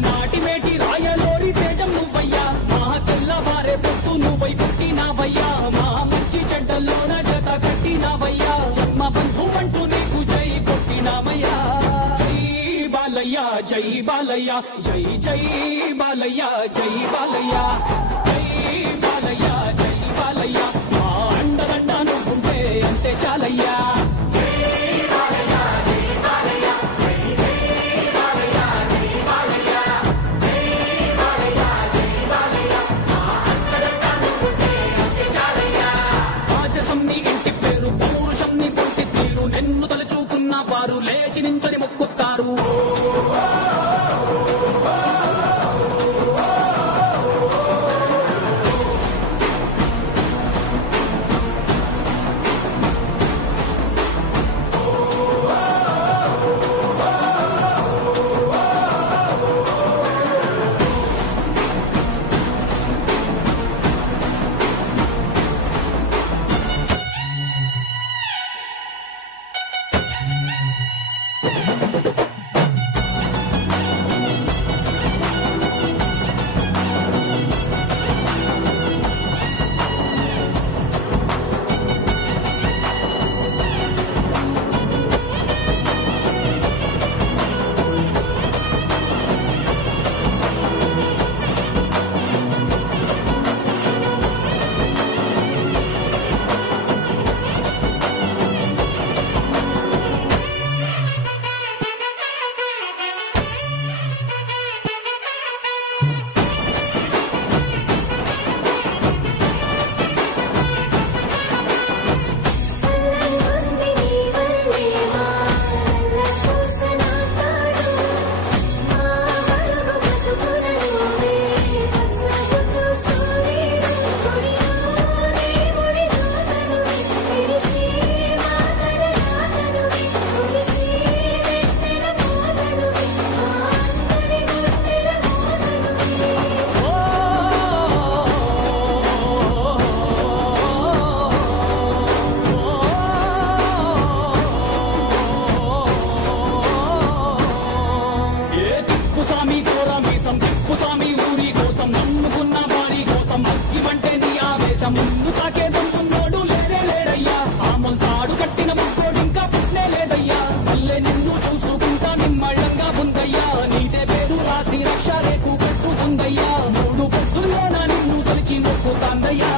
నాటి మేటి రాయలోరి తేజం నువ్వయ్యా మా తెల్లవారే పొత్తు నువ్వై పుట్టినావయ్యా మా మంచి చెడ్డల్లోన జత కట్టినావయ్యా జన్మ బంధువంటూ నీకు జై కొట్టినామయ్యా జై బాలయ్య జై బాలయ్య జై జై బాలయ్య జై బాలయ్య జై బాలయ్య జై బాలయ్య మా అండదండ నువ్వుంటే అంతే చాలయ్యా నిన్ను తలుచుకున్న వారు లేచి నించని మొక్కుతారు ముందు తాకే దొంగున్నోడు లేడే లేడయ్యా ఆ మొంతాడు కట్టిన ముక్కోడు ఇంకా పుట్నే లేదయ్యా మళ్ళీ నిన్ను చూసుకుంటా నిమ్మళ్ళంగా ఉందయ్యా నీదే పేరు రాసి రక్ష రేకు కట్టుకుందయ్యా మూడు పొద్దుల్లోన నిన్ను తలిచి మొక్కుతాందయ్యా